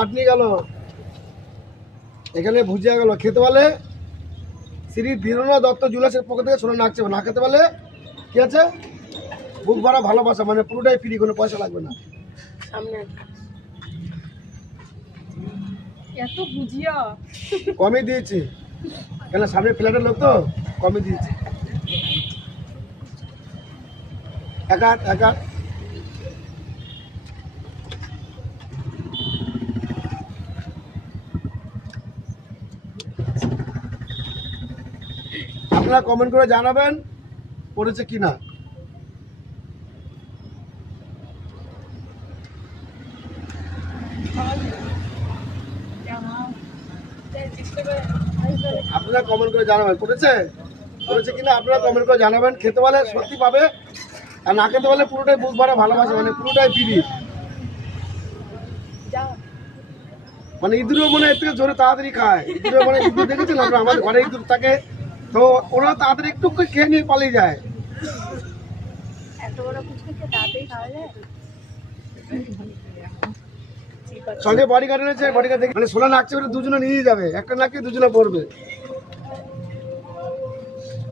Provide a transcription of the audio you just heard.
চাটনি গেল, এখানে ভুজিয়া গেল। খেতে বলে শ্রী ধীরেন্দ্র দত্ত জুয়েলার্সের পক্ষ থেকে সোনা নাকছে। না খেতে বলে কি আছে, বুক ভরা ভালোবাসা, মানে পুরোটাই ফ্রি, কোনো পয়সা লাগবে না। সামনে এত ভুজিয়া কমই দিয়েছি, কেন সামনে ফ্ল্যাটের লোক তো, কমই দিয়েছি। একা একা আপনারা কমেন্ট করে জানাবেন পড়েছে কিনা। আপনারা কমেন্ট করে জানাবেন পড়েছে কিনা। আপনারা কমেন্ট করে জানাবেন। খেতে বলে সত্যি পাবে, আর না খেতে বলে পুরোটাই বুক ভরা ভালোবাসা, মানে পুরোটাই ফ্রি। মানে ইঁদুরও মানে এর থেকে জোরে তাড়াতাড়ি খায়। ইঁদুরও মানে ইঁদুর দেখেছেন আপনারা, আমাদের ঘরে ইঁদুর থাকে তো ওরা তাড়াতাড়ি একটু করে খেয়ে নিয়ে পালিয়ে যায়। সঙ্গে বডিগার্ড এনেছে, বডিগার্ড মানে সোনা নাকছে, দুজনে নিয়ে যাবে, একটা নাকে দুজনে পড়বে।